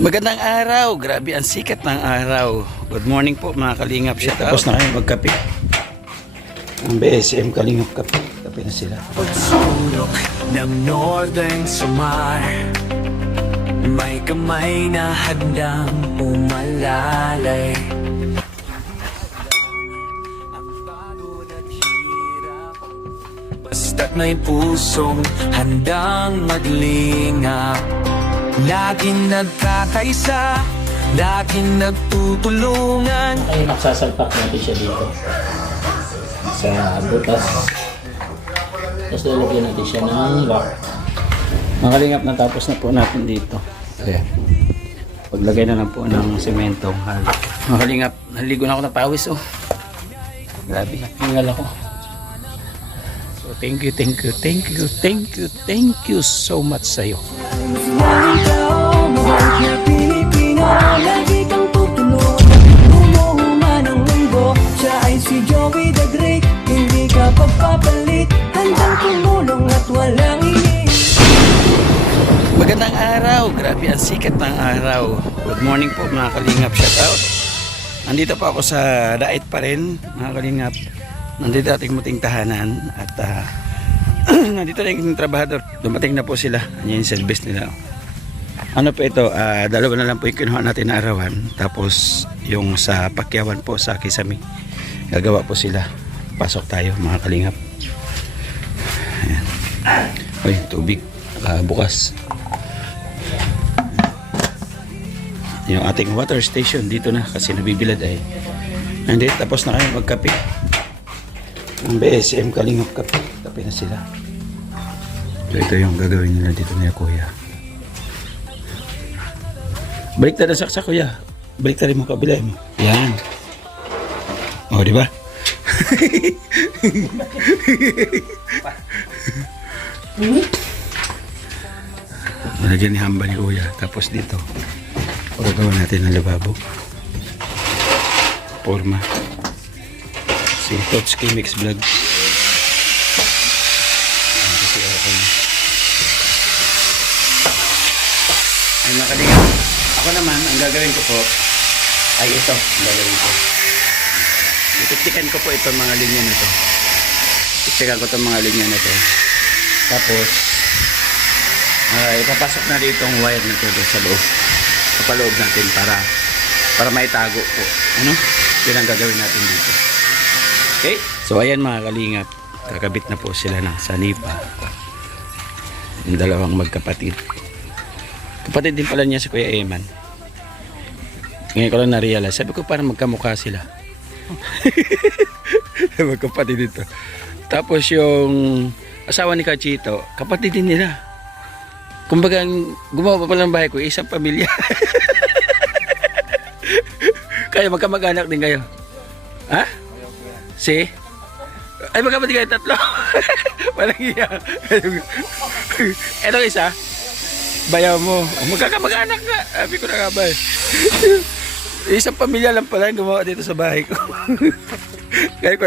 Magandang araw, grabe ang sikat ng araw. Good morning po mga kalingap. Tapos na kayo magkape. Ang BSM kalingap kape. Kape na sila. Pagsulok ng Northern Samar, may kamay na handang umalalay. Ang pagod at hirap, basta't may pusong handang maglingap. Laging nagkakaisa, laging nagtutulungan. Ay, maksasalpak natin siya dito sa butas. Tapos lalagyan natin siya ng lock. Mga kalingap, natapos na po natin dito. Ayan. Paglagay na lang po ng sementong halo. Mga kalingap, naligo na ako ng pawis oh. Grabe, nakingal ako. So thank you so much sa'yo. Lagi kang tutulog, umuhuman ang mundo. Siya ay si Joey the Great, hindi ka pagpapalit. Handang tumulong at walang inis. Magandang araw, grabe ang sikat ng araw. Good morning po mga kalingap, shout out. Nandito pa ako sa Dait pa rin mga kalingap. Nandito ating muting tahanan at nandito na yung trabahador. Dumating na po sila, yan yung service nila. Ano po ito, dalawa na lang po yung kinuha natin na arawan. Tapos yung sa Pakyawan po sa Kisami, gagawa po sila. Pasok tayo mga kalingap. Ayan. Uy, tubig bukas. Yung ating water station dito na kasi nabibilad ay. Nandito, tapos na kayo magkape. Ang BSM kalingap kape. Kape na sila. So ito yung gagawin nila dito niya kuya. Baliktad ang saksak kuya. Baliktad mo kabila mo. Yan. O, di ba? Malagyan ni hamba ni kuya. Tapos dito, pagkagawa natin ng lababo. Forma. Si Totski Mix Vlog. Ayan kasi okay. Ay mga kalingap. Ako naman, ang gagawin ko po ay ito. Ang gagawin ko. Itiktikan ko po itong mga linya na to. Itiktikan ko itong mga linya na to. Tapos, ipapasok na dito ang wire na to sa loob. Papaloob natin para maitago po. Ano? Yun ang gagawin natin dito. Okay? So, ayan mga kalingap. Kakabit na po sila ng sanipa. Yung dalawang magkapatid. Kapatid din pala niya si Kuya Eman. Ngayon ko lang na-realize. Sabi ko parang magkamukha sila. Magkapatid dito. Tapos yung asawa ni Kachito, kapatid din nila. Kumbaga, gumawa pa pala ng bahay ko, isang pamilya. Kaya magkamag-anak din kayo. Ha? Si? Ay, magkapatid kayo tatlo. Parang iya. Eto isa. Bayaw mo. Magkakamag-anak nga. Sabi ko na nga ba. Isang pamilya lang pala yung gumawa dito sa bahay ko. Ngayon ko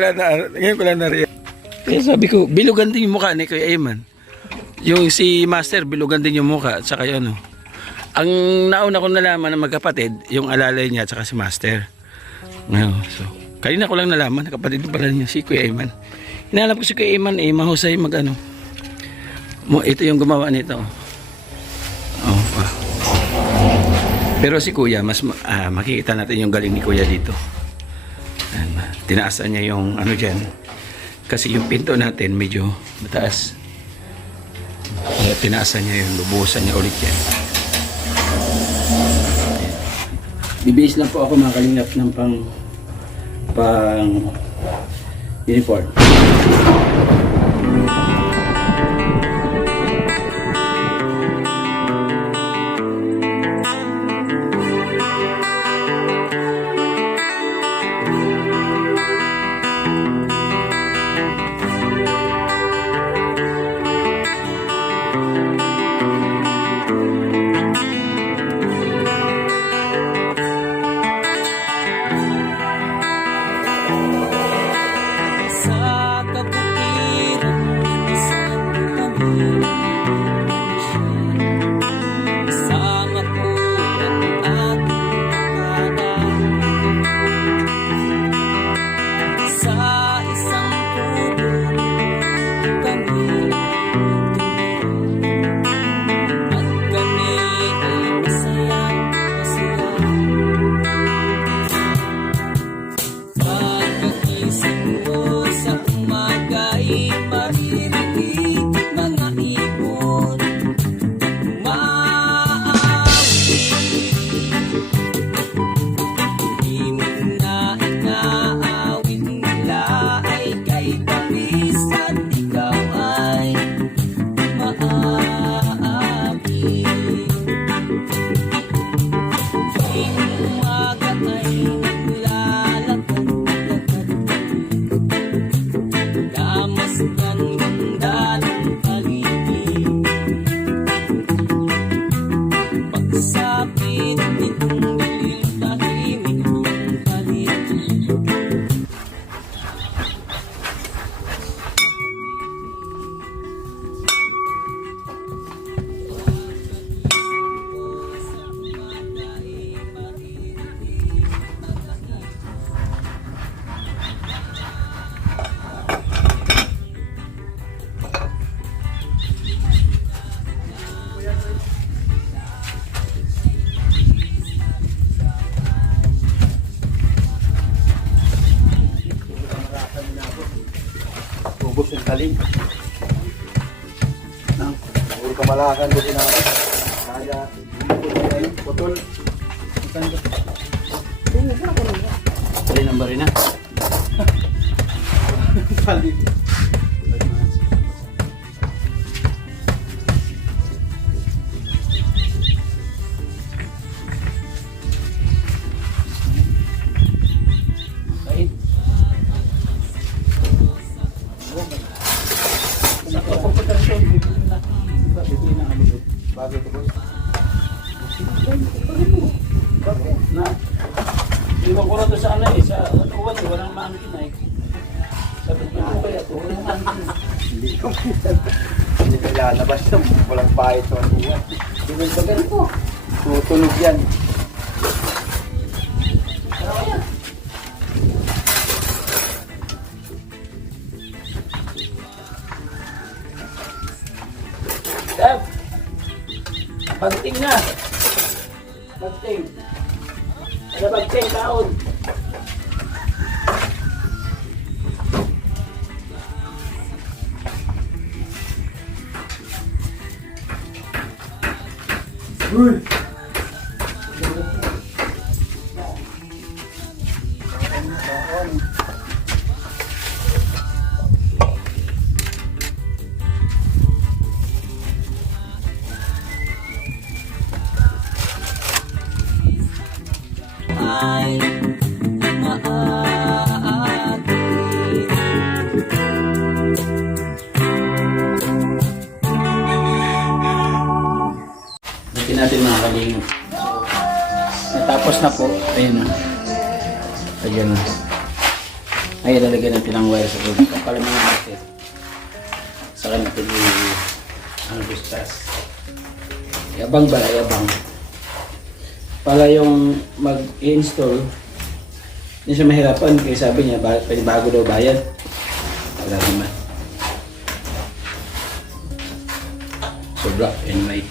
lang na-real. Kaya sabi ko, bilugan din yung mukha ni Kuya Eman. Yung si Master, bilugan din yung mukha. At saka yun, ano. Ang nauna ko nalaman ng magkapatid, yung alalay niya at saka si Master. Ngayon, so, kanina ko lang nalaman, kapatid pala niya si Kuya Eman. Hinalap ko si Kuya Eman, mahusay mag-ano. Ito yung gumawa nito. Pero si Kuya, mas makikita natin yung galing ni Kuya dito. Tinaasan niya yung ano dyan. Kasi yung pinto natin medyo mataas. Tinaasan niya yung lubusan niya ulit yan. Bibihis lang po ako mga kalingap ng pang uniform. Sa kabutihan Ubus yung talim. Puro kamalakan doon na. Kaya, putol. Talim ang barina. Talim. Bago ito boss. Na. Iwan ko na to sa ano eh, sa uwan eh, walang maangkin na eh. Sabi ko kaya ito, walang maangkin. Hindi ko lalabas na, walang pahit sa uwan. Hindi ba ganito? Tutunog yan. Dab! Pagting na! Pagting! Ano pagting taon? Uy! Ay maaari. Hindi natin mga kalingap. Natapos na po. Ayun na. Ayun na. Ay, lalagyan natin ng wire sa tubig. Kapala mga natin. Saka natin ang bustas. Yabang ba? Yabang. Para yung mag-install, hindi siya mahirapan kasi sabi niya, bago daw bayad. Wala naman. Sobra, anyway.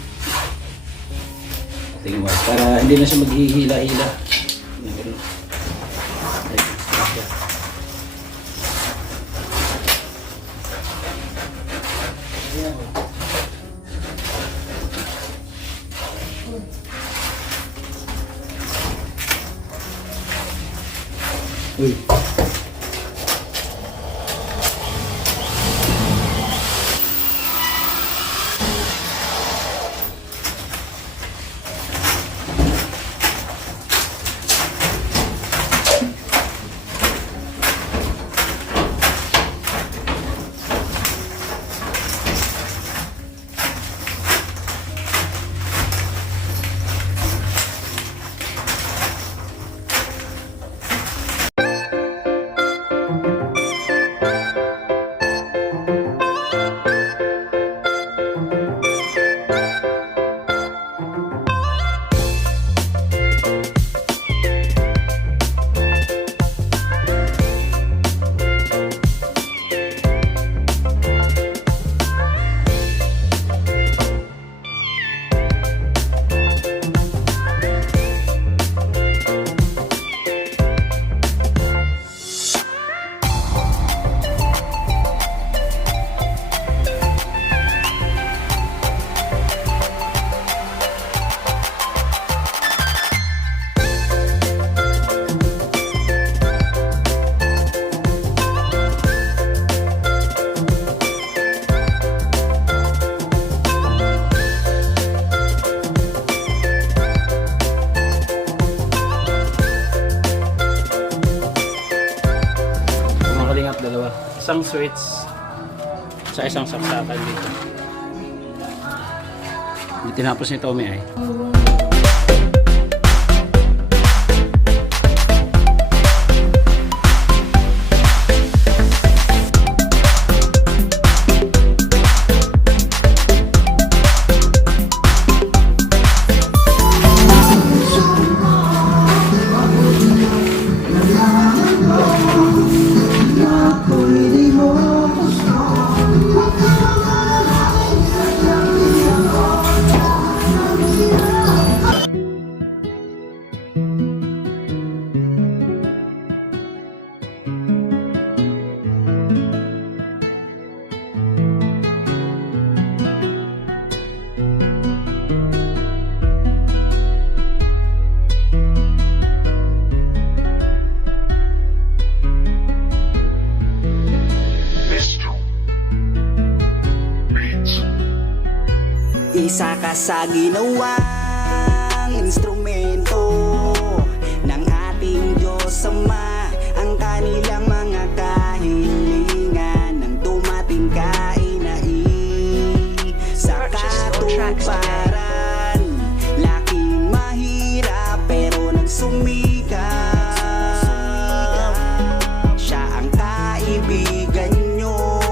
Tingin mo, para hindi na siya maghihila-hila. Uy. Dalawa. Isang switch sa isang saksakan dito. Hindi tinapos ni Tommy ay. Isa ka sa ginawang instrumento ng ating Diyos Ama. Ang kanilang mga kahilingan nang dumating ka inai sa katuparan. Laking mahirap pero nagsumikap. Siya ang kaibigan nyo.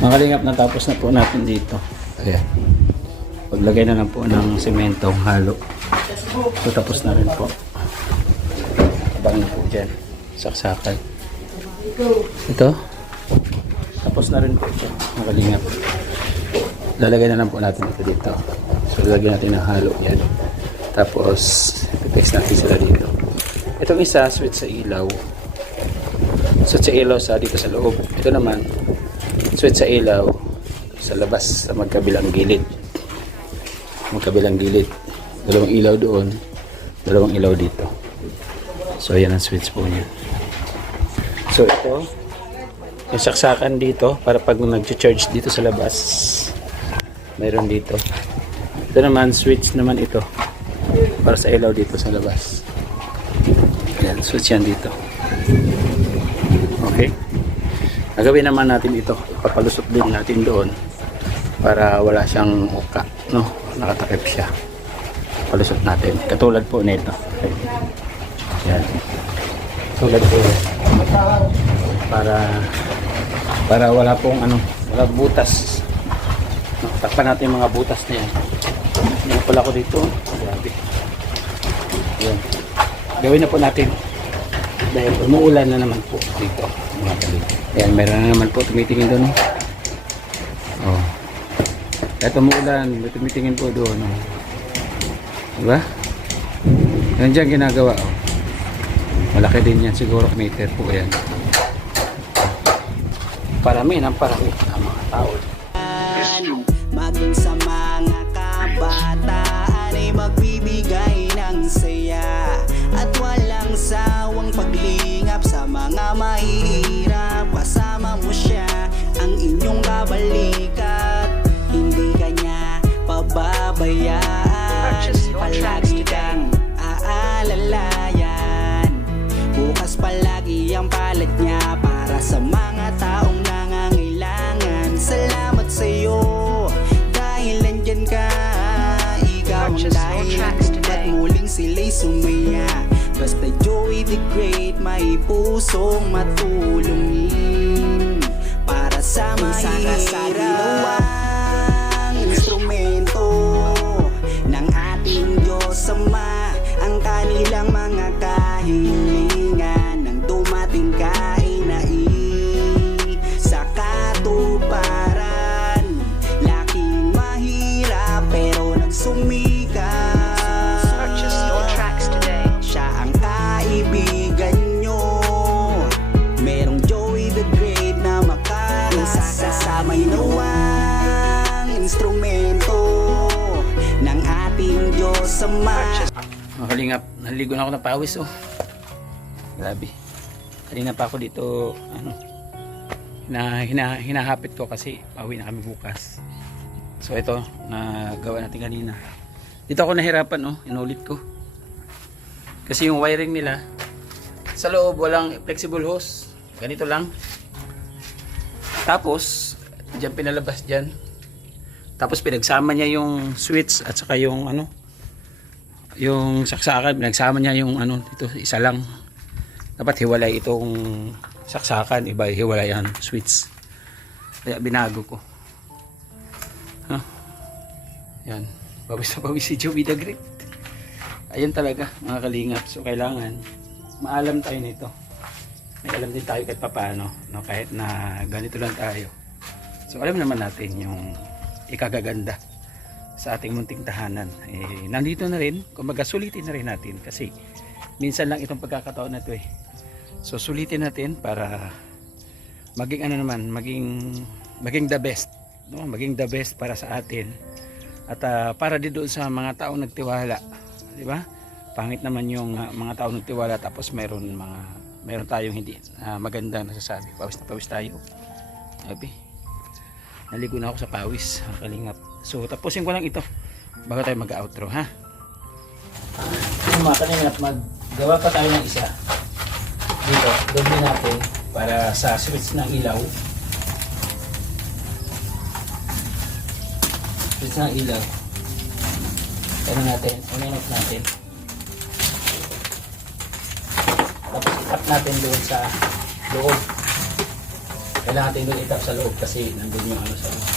Mga kalingap, natapos na po natin dito. Ayan. Paglagay na lang po ng sementong halo. So tapos na rin po. Abang na po dyan. Saksakan. Ito. Tapos na rin po ito. Mga kalingap. Lalagay na lang po natin ito dito. So lalagyan natin ng halo yan. Tapos ipipix natin sila dito. Itong isa, switch sa ilaw. Switch sa ilaw sa dito sa loob. Ito naman, switch sa ilaw sa labas sa magkabilang gilid. Magkabilang gilid. Dalawang ilaw doon, dalawang ilaw dito. So yan ang switch po niya. So ito, yung saksakan dito para pag nag-charge dito sa labas. Mayroon dito. Ito naman, switch naman ito para sa ilaw dito sa labas. Yan, switch yan dito. Okay. Nagawin naman natin ito. Papalusot din natin doon para wala siyang uka, no? Nakatakip siya. Palusot natin. Katulad po nito. Yan. Katulad po yan. Para wala pong wala butas. No, takpan natin yung mga butas na yan. Yan pala ko dito. Grabe. Yan. Gawin na po natin. Dahil umuulan na naman po dito. Mga kalit. Ayan, meron na naman po tumitingin doon. Oh. Kahit umuulan, may tumitingin po doon. Oh. Diba? Yan dyan ginagawa. Oh. Malaki din yan siguro, meter po yan. Parami ng mga tao. Maging sa mga kabataan ay magbibigay ng saya at walang sawang paglingap sa mga mahihirap. Kasama mo siya, ang inyong kabalikat. Hindi kanya pababayaan. Palagi kang aalalayan. Bukas palagi ang palad niya para sa mga taong nangangailangan. Salamat sa'yo dahil nandyan ka. Ikaw ang dahilan kung ba't muling sila'y sumaya. Basta Joey the Great, may pusong matulungin para sa mahirap. Instrumento ng ating Diyos Ama. Ang kanilang mga kahilingan nang dumating ka inai sa katuparan. Laking mahirap pero nagsumikap. Siya ang kaibigan nyo. Merong Joey the Great na makakasama. Inawang instrumento ng ating Diyos Ama. Mga kalingap, naligo na ako ng pawis. Oh. Grabe. Kanina pa ako dito, hinahapit ko kasi pauwi na kami bukas. So ito, nagawa natin kanina. Dito ako nahirapan, inulit ko. Kasi yung wiring nila, sa loob walang flexible hose. Ganito lang. Tapos, dyan pinalabas dyan. Tapos pinagsama niya yung switch at saka yung yung saksakan, pinagsama niya yung dito, isa lang. Dapat hiwalay itong saksakan, iba hiwalay ang switch. Kaya binago ko. Yan. Pawis na pawis si Joey the Great. Ayan talaga, mga kalingap. So kailangan maalam tayo nito. May alam din tayo kahit papaano, no? Kahit na ganito lang tayo. So alam naman natin yung ikagaganda sa ating munting tahanan. Nandito na rin, kumbaga sulitin na rin natin kasi minsan lang itong pagkakataon na ito So sulitin natin para maging maging the best, no? Maging the best para sa atin at para din doon sa mga taong nagtiwala, di ba? Pangit naman yung mga taong nagtiwala tapos meron tayong hindi maganda nasasabi. Pawis na pawis tayo. Sabi, naligo na ako sa pawis, kalingap. So tapusin ko lang ito bago tayo mag-outro ha. Mga kalingap, maggawa pa tayo ng isa. Dito, doble natin para sa switch ng ilaw. Switch ng ilaw. Ano natin, uninot natin. Tapos itap natin doon sa loob. Kailangan natin doon itap sa loob kasi nandun yung ano sa loob.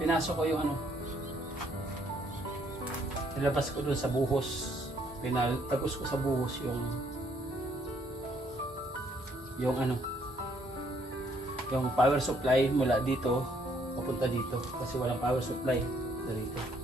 Pinasok ko yung ano, nilabas ko dun sa buhos, pinatagos ko sa buhos yung ano, yung power supply mula dito papunta dito kasi walang power supply dito.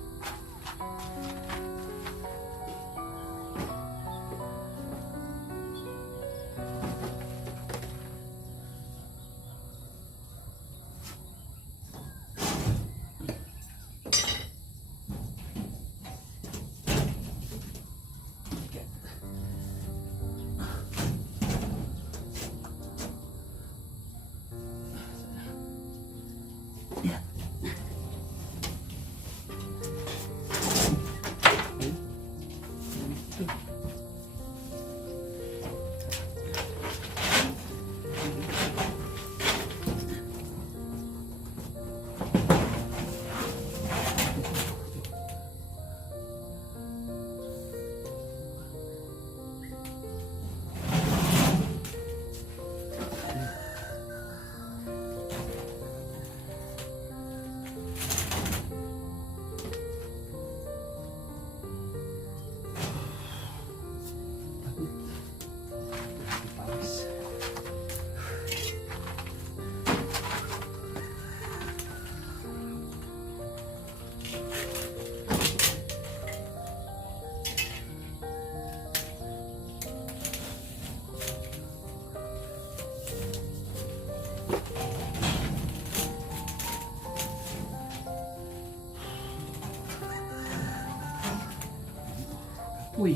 Uy.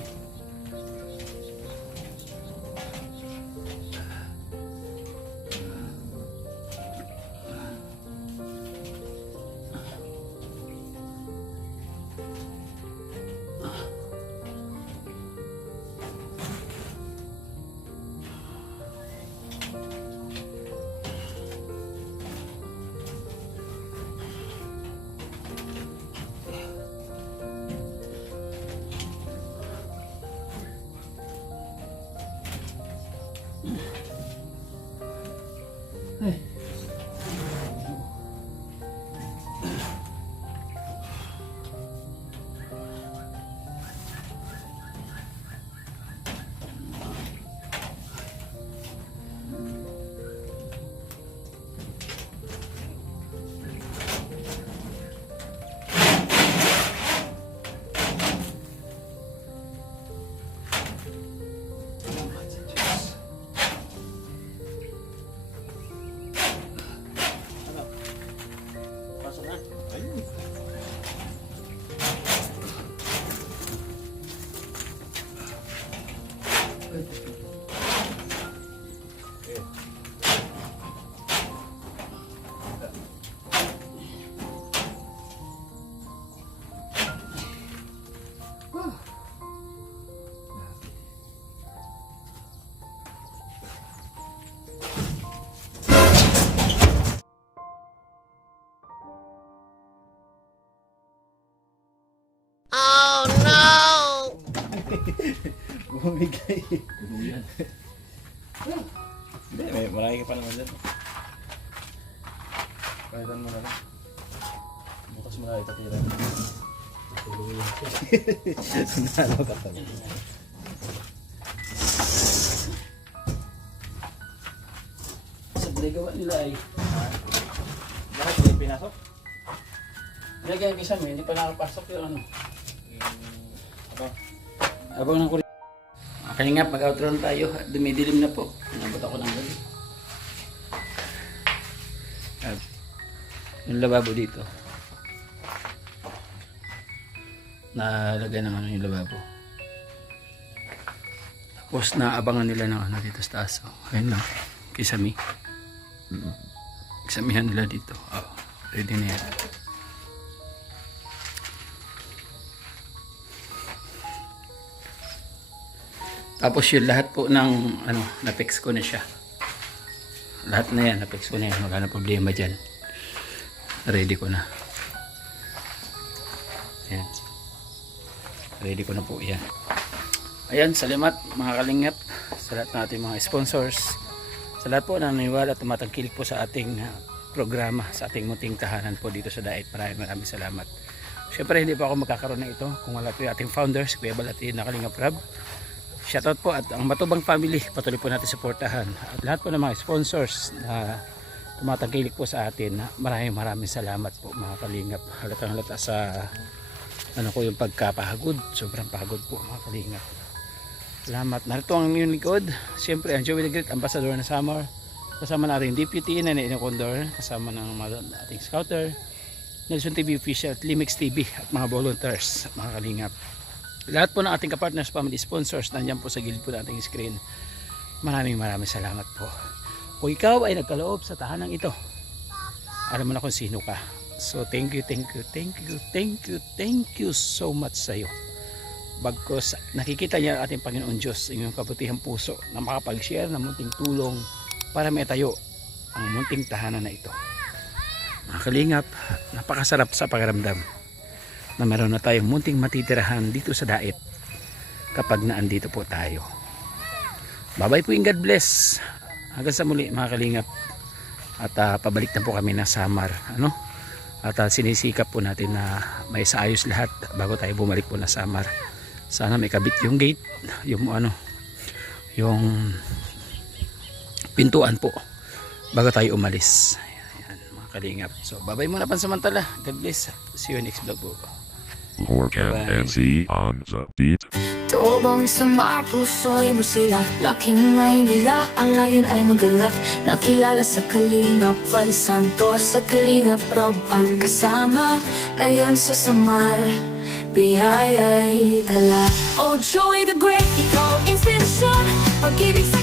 Bumigay. Yan. Hindi, may marami ka pa naman dyan. Kahitan mo na lang. Bukas mo na itatira. Tuluyan siya. Ano ka tayo? Sa ginagawa nila ay... Bakit hindi pinasok? Nilagyan ko isa mo, hindi pa nakapasok yung ano. Abang ng kuryente. Kalingap, mag-outro na tayo. Dumidilim na po. Nabot ako ng gabi. At yung lababo dito. Nalagay ng ano yung lababo. Tapos naabangan nila ng ano dito sa taas. Oh, ayun lang. Kisami. Kisamihan nila dito. Oh, ready na yan. Tapos yung lahat po ng ano, na-fix ko na siya. Lahat na yan, na-fix ko na yan. Wala na problema dyan. Ready ko na. Ayan. Ready ko na po yan. Ayan, salamat mga kalingap sa lahat ng ating mga sponsors. Sa lahat po na naniwala at tumatangkilik po sa ating programa, sa ating munting tahanan po dito sa Dait. Maraming salamat. Siyempre hindi pa ako magkakaroon na ito kung wala po yung ating founders, Kuya Balati na Kalingap Rab. Shoutout po at ang Matubang family, patuloy po natin suportahan. At lahat po ng mga sponsors na tumatangkilik po sa atin, maraming salamat po mga kalingap. Halatang halata sa ano ko yung pagkapahagod. Sobrang pagod po mga kalingap. Salamat. Narito ang inyong likod. Siyempre ang Joey the Great, Ambassador na Summer. Kasama natin Deputy na Condor. Kasama ng mga ating scouter. Nelson TV Official at Limix TV at mga volunteers, mga kalingap. Lahat po ng ating kapartners, family sponsors, nandiyan po sa gilid po ng ating screen. Maraming salamat po. Kung ikaw ay nagkaloob sa tahanang ito, alam mo na kung sino ka. So thank you so much sa iyo. Bagkos nakikita niya ang ating Panginoon Diyos, inyong kabutihang puso na makapag-share ng munting tulong para maitayo ang munting tahanan na ito. Mga kalingap, napakasarap sa pakiramdam na meron na tayong munting matitirahan dito sa Dait kapag naandito po tayo. Bye-bye po and God bless. Hanggang sa muli mga kalingap. At pabalik na po kami na Samar. Ano? At sinisikap po natin na may saayos lahat bago tayo bumalik po na Samar. Sana may kabit yung gate, yung ano, yung pintuan po bago tayo umalis. Ayan, mga kalingap. So bye-bye muna pansamantala. God bless. See you next vlog po. Morgan and Z on the beat. Tuubong sa mga puso'y masila, laking Maynila, ang layon ay magalak. Nakilala sa Kalingap, Val Santos, sa Kalingap Rob ang kasama. Ngayon sa Samar, biyaya'y dala. Oh Joey the Great, ikaw inspirasyon, pag-ibig sa